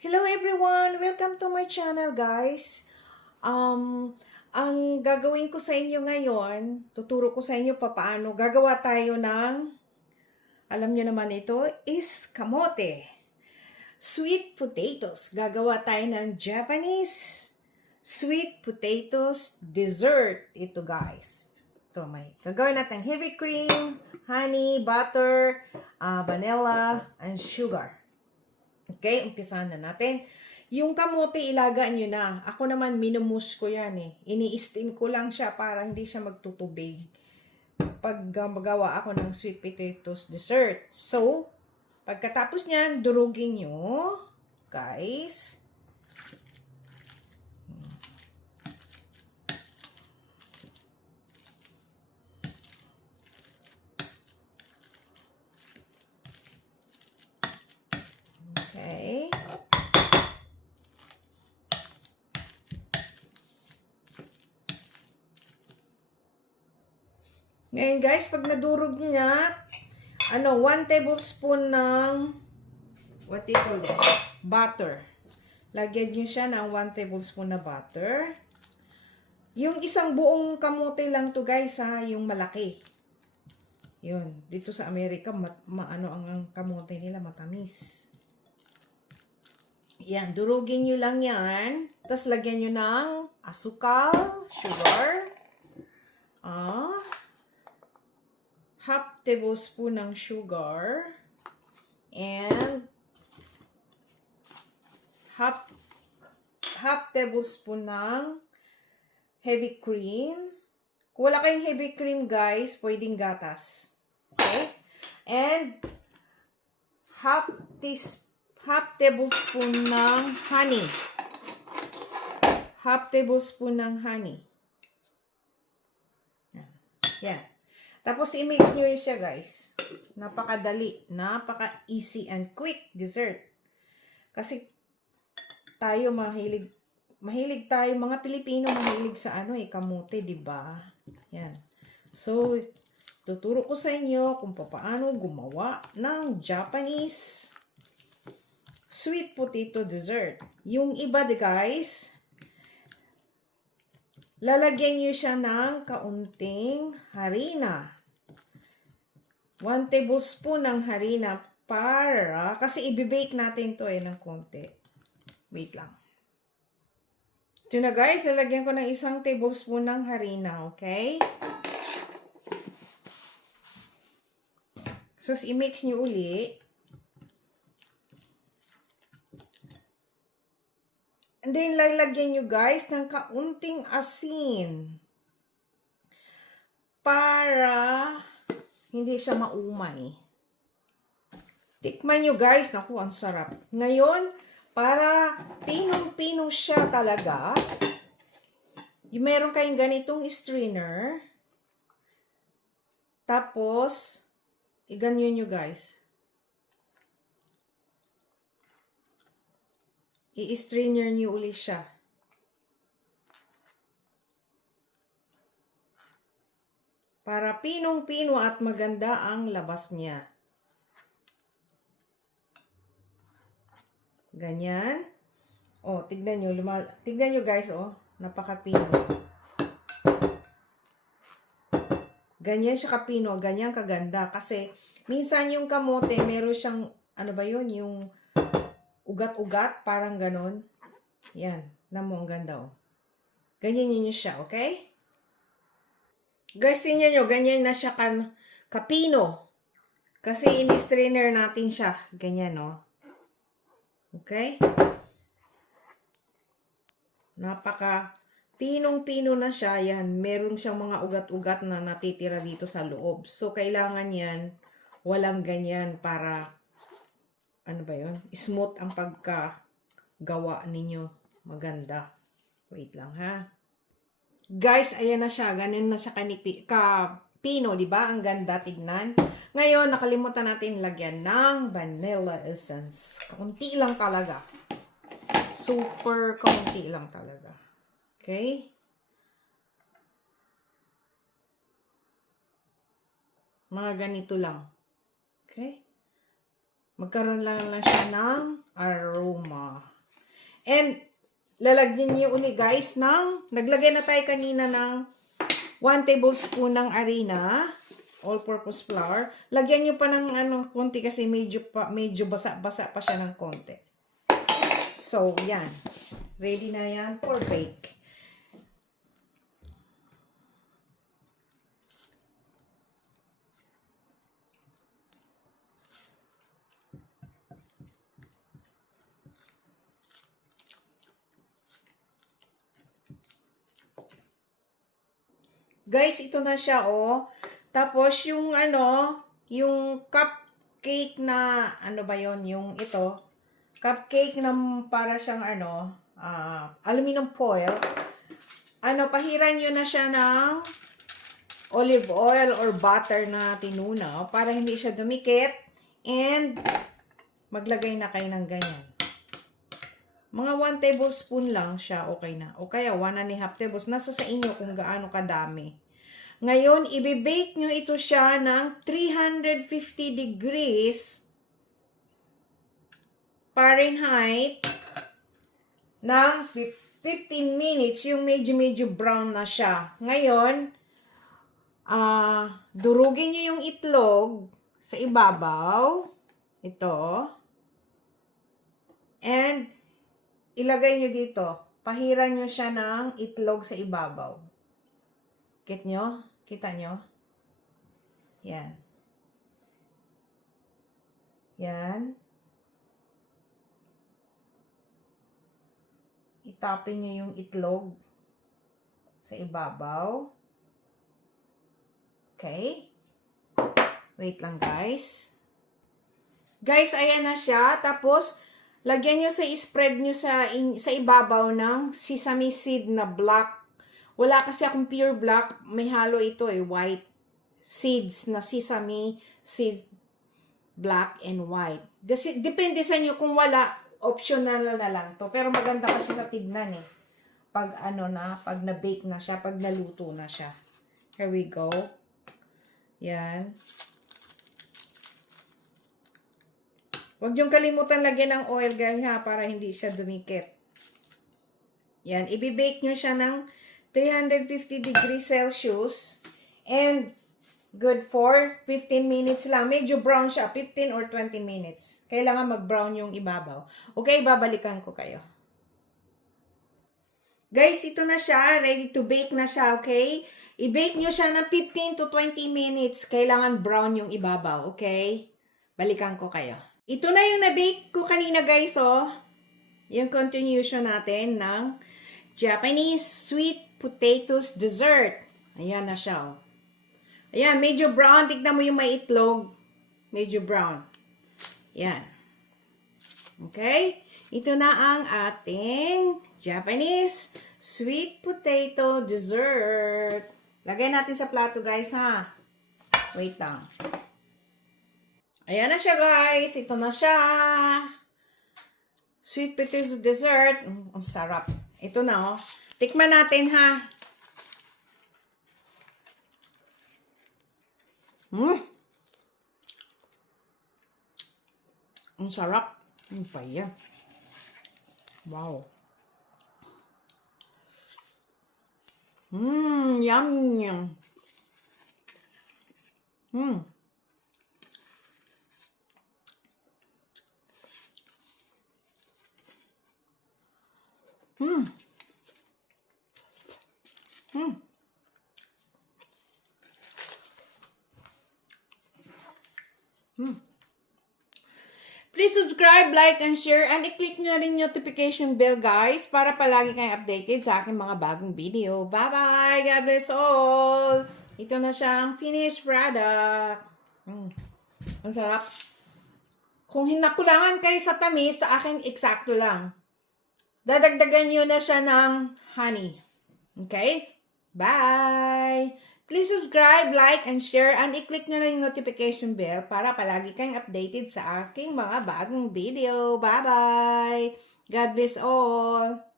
Hello everyone! Welcome to my channel guys. Ang gagawin ko sa inyo ngayon, tuturo ko sa inyo paano gagawa tayo ng, alam nyo naman ito, is kamote. Sweet potatoes. Gagawa tayo ng Japanese sweet potatoes dessert. Ito guys. Ito may gagawin natin heavy cream, honey, butter, vanilla, and sugar. Okay, umpisahan na natin. Yung kamote, ilagaan nyo na. Ako naman, minumush ko yan eh. Ini-steam ko lang siya para hindi siya magtutubig. Pag magawa ako ng sweet potatoes dessert. So, pagkatapos niyan, durugin nyo. Guys. Okay. Ngayon guys, pag nadurog niya, 1 tablespoon ng, what do you call this? Butter. Lagyan nyo siya ng 1 tablespoon na butter. Yung isang buong kamote lang to guys ha, yung malaki. Yun, dito sa Amerika, ang kamote nila matamis. Yan, durugin nyo lang yan. Tapos lagyan nyo ng asukal, sugar. Half tablespoon ng sugar. And half tablespoon ng heavy cream. Kung wala kayong heavy cream, guys, pwedeng gatas. Okay? And half tablespoon ng honey. Half tablespoon ng honey. Yan. Tapos, i-mix nyo siya, guys. Napakadali. Napaka-easy and quick dessert. Kasi, tayo mahilig tayo, mga Pilipino, mahilig sa kamote, diba? Yan. So, tuturo ko sa inyo kung paano gumawa ng Japanese sweet potato dessert. Yung iba, guys, lalagyan nyo siya ng kaunting harina. 1 tablespoon ng harina kasi i-bake natin to ng konti. Wait lang. Ito na guys, lalagyan ko ng 1 tablespoon ng harina, okay? So, i-mix nyo uli. And then, lalagyan nyo guys ng kaunting asin. Para hindi siya maumay. Tikman nyo guys. Naku, ang sarap. Ngayon, para pinong-pino siya talaga, yung meron kayong ganitong strainer. Tapos, iganyan nyo guys. I-strainer nyo uli siya. Para pinong-pino at maganda ang labas niya. Ganyan. Oh, tignan nyo. Tignan nyo guys, oh. Napaka-pino. Ganyan siya kapino. Ganyan kaganda. Kasi, minsan yung kamote, meron siyang, yung ugat-ugat, parang ganon. Yan. Ang ganda, oh. Ganyan nyo siya, okay? Guys, tingnan nyo, ganyan na siya kapino. Kasi in-strainer natin siya. Ganyan, no? Okay? Napaka pinong-pino na siya. Yan, meron siyang mga ugat-ugat na natitira dito sa loob. So, kailangan yan, walang ganyan para, smooth ang pagkagawa ninyo. Maganda. Wait lang, ha? Guys, ayan na siya. Ganyan na siya kapino, di ba? Ang ganda tignan. Ngayon, nakalimutan natin lagyan ng vanilla essence. Kaunti lang talaga. Super kaunti lang talaga. Okay? Mga ganito lang. Okay? Magkaroon lang siya ng aroma. And, lalagyan niyo uli guys naglagay na tayo kanina ng 1 tablespoon ng harina, all-purpose flour. Lagyan niyo pa ng konti kasi medyo basa-basa pa siya ng konti. So, yan. Ready na yan for bake. Guys, ito na siya, oh. Tapos, yung yung cupcake na, ba yon yung ito, cupcake na para siyang, aluminum foil. Pahiran nyo na siya ng olive oil or butter na tinuna para hindi siya dumikit. And, maglagay na kayo ng ganyan. Mga 1 tablespoon lang siya, okay na. O kaya 1.5 tablespoon. Nasa sa inyo kung gaano kadami. Ngayon, i-bake nyo ito siya ng 350 degrees Fahrenheit ng 15 minutes. Yung medyo brown na siya. Ngayon, durugin nyo yung itlog sa ibabaw. Ito. And, ilagay nyo dito. Pahiran nyo siya ng itlog sa ibabaw. Get nyo? Kita nyo? Yan. Yan. Itapin nyo yung itlog sa ibabaw. Okay. Wait lang guys. Guys, ayan na siya. Tapos, lagyan nyo spread nyo sa ibabaw ng sesame seed na black. Wala kasi akong pure black. May halo ito white. Seeds na sesame seeds, black and white. Depende sa inyo kung wala, optional na lang to. Pero maganda kasi sa tignan pag pag na-bake na siya, pag naluto na siya. Here we go. Yan. Huwag niyong kalimutan lagyan ng oil guys para hindi siya dumikit. Yan, i-bake nyo siya ng 350 degrees Celsius and good for 15 minutes lang. Medyo brown siya, 15 or 20 minutes. Kailangan mag-brown yung ibabaw. Okay, babalikan ko kayo. Guys, ito na siya. Ready to bake na siya, okay? I-bake nyo siya ng 15 to 20 minutes. Kailangan brown yung ibabaw, okay? Balikan ko kayo. Ito na yung na-bake ko kanina, guys, oh. Yung continuation natin ng Japanese sweet potatoes dessert. Ayan na siya, oh. Ayan, medyo brown. Tignan mo yung may itlog. Medyo brown. Ayan. Okay? Ito na ang ating Japanese sweet potato dessert. Lagay natin sa plato, guys, ha? Wait lang. Ayan na siya, guys. Ito na siya. Sweet potato dessert. Ang sarap. Ito na, oh. Tikman natin, ha? Ang sarap. Ang paya. Wow. Yummy. Please subscribe, like, and share, and i-click nyo rin notification bell, guys, para palagi kayong updated sa aking mga bagong video. Bye-bye! God bless all! Ito na siyang finished product. Ang sarap. Kung hinakulangan kayo sa tamis, sa akin eksakto lang. Dadagdagan nyo na siya ng honey. Okay? Bye! Please subscribe, like, and share, and i-click nyo na yung notification bell para palagi kayong updated sa aking mga bagong video. Bye-bye! God bless all!